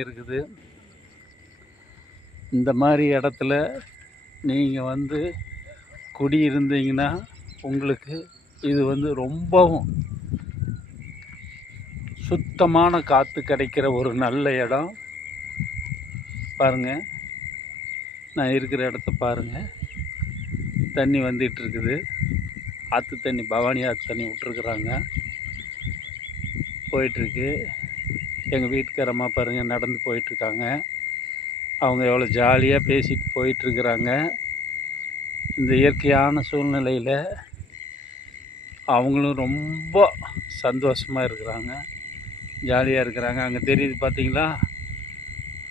இருக்குது. இந்த மாதிரி இடத்துல நீங்கள் வந்து குடியிருந்தீங்கன்னா உங்களுக்கு இது வந்து ரொம்பவும் சுத்தமான காற்று கிடைக்கிற ஒரு நல்ல இடம். பாருங்கள், நான் இருக்கிற இடத்த பாருங்கள். தண்ணி வந்துட்டு இருக்குது. ஆற்று தண்ணி, பவானி ஆற்று தண்ணி விட்டுருக்குறாங்க, போயிட்டுருக்கு. எங்கள் வீட்டுக்காரம்மா பாருங்கள் நடந்து போயிட்டுருக்காங்க. அவங்க எவ்வளோ ஜாலியாக பேசிட்டு போயிட்டுருக்குறாங்க. இந்த இயற்கையான சூழ்நிலையில் அவங்களும் ரொம்ப சந்தோஷமாக இருக்கிறாங்க, ஜாலியாக இருக்கிறாங்க. அங்கே தெரியுது பார்த்தீங்களா,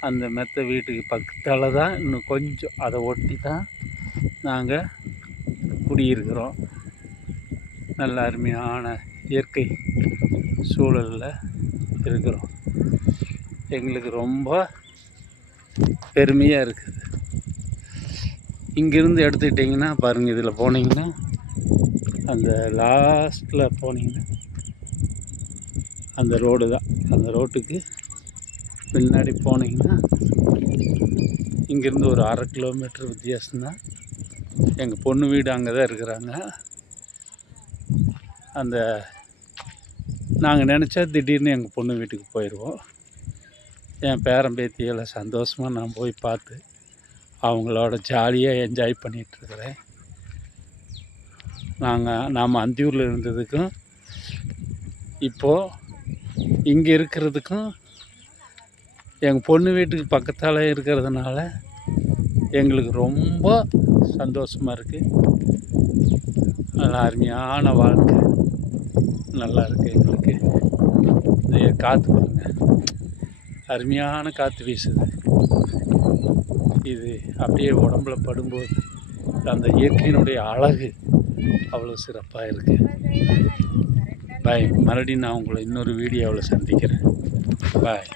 அந்த மெத்த வீட்டுக்கு பக்கத்தால் தான், இன்னும் கொஞ்சம் அதை ஒட்டி தான் நாங்கள் குடியிருக்கிறோம். நல்ல அருமையான இயற்கை சூழலில் இருக்கிறோம். எங்களுக்கு ரொம்ப பெருமையாக இருக்குது. இங்கேருந்து எடுத்துக்கிட்டிங்கன்னா பாருங்கள், இதில் போனீங்கன்னா அந்த லாஸ்ட்டில் போனீங்கன்னா அந்த ரோடு தான். அந்த ரோட்டுக்கு பின்னாடி போனீங்கன்னா இங்கேருந்து ஒரு 1/2 கிலோமீட்டர் வித்தியாசம்தான். எங்கள் பொண்ணு வீடு அங்கே தான் இருக்கிறாங்க. அந்த நாங்கள் நினச்சா திடீர்னு எங்கள் பொண்ணு வீட்டுக்கு போயிடுவோம். என் பேரன் பேத்தியெல்லாம் சந்தோஷமாக நான் போய் பார்த்து அவங்களோட ஜாலியாக என்ஜாய் பண்ணிகிட்ருக்கிறேன். நாம் அந்தியூரில் இருந்ததுக்கும் இப்போது இங்கே இருக்கிறதுக்கும் எங்கள் பொண்ணு வீட்டுக்கு பக்கத்தால் இருக்கிறதுனால எங்களுக்கு ரொம்ப சந்தோஷமாக இருக்குது. நல்லா அருமையான வாழ்க்கை நல்லா இருக்குது எங்களுக்கு. இந்த காற்று பாருங்க, அருமையான காற்று வீசுது. இது அப்படியே உடம்புல படும்போது அந்த இயற்கையினுடைய அழகு அவ்வளோ சிறப்பாக இருக்குது. பாய். மறுபடியும் நான் உங்களை இன்னொரு வீடியோவில் சந்திக்கிறேன். பாய்.